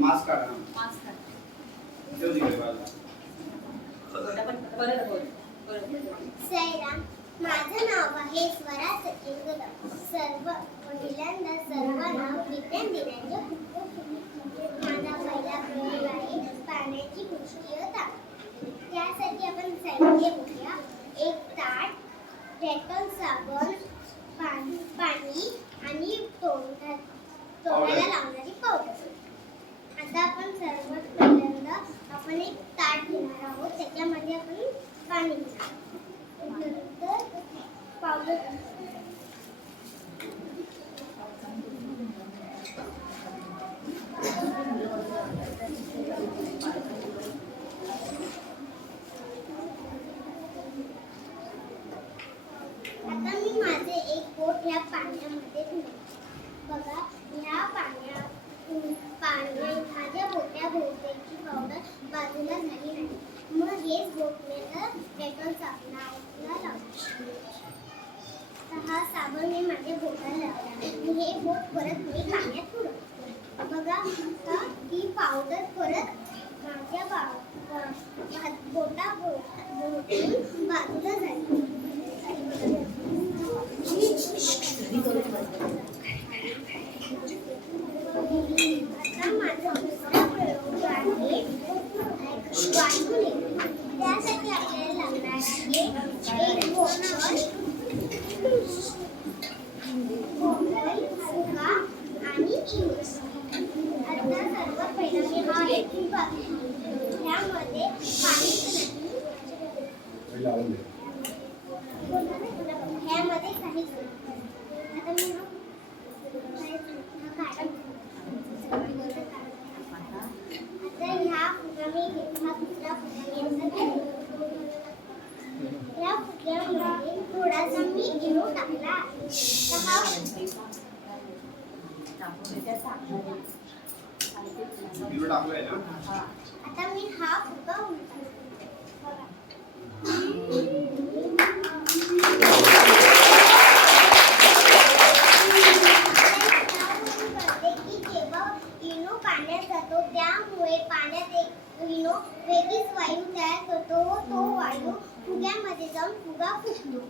Mask काढा. साईराम, माझं नाव आहे स्वरा सचिन कदम. पहिल्यांदा सर्वांना विज्ञान दिनाच्या माझा पहिला प्रयोग आहे पाण्याची पुष्टीयता. त्यासाठी आपण साहित्य बघूया. एक ताट, डेटॉल साबण, पाणी आणि तोंडाला लावणारी पावडर. आता आपण सर्वात पहिल्यांदा आपण एक ताट घेणार आहोत. त्याच्यामध्ये आपण पाणी घेणार, नंतर पावडर. आता मी माझे एक बोट ह्या पाण्यामध्ये ठेवले. बघा, ह्या माझ्या बोट्या भोवतीची पावडर बाजूला झाली नाही. मग हेच बोट मी डेटॉल साबणाला लावले. हा साबण मी माझ्या बोटाला लावला. हे बोट परत मी पाण्यात बुडवले. बघा, आता ही पावडर परत माझ्या बोटा भोवती बाजूला झाली. आता माझा दुसरा प्रयोग आहे वाटून. त्यासाठी आपल्याला लागणार आहे एक बॉटल, फुगा आणि इनो. आता सर्वात पहिला मी हा एक ह्यामध्ये पाणी ह्यामध्ये काही आता मी आता ह्या फुगा मी हा दुसरा फुगा या फुग्यामध्ये थोडासा मी इनो टाकला. आता मी हा फुगा पाण्यात जातो, त्यामुळे पाण्यात एक इनो वेगळीच वायू तयार करतो. तो वायू फुग्यामध्ये जाऊन फुगा फुटतो.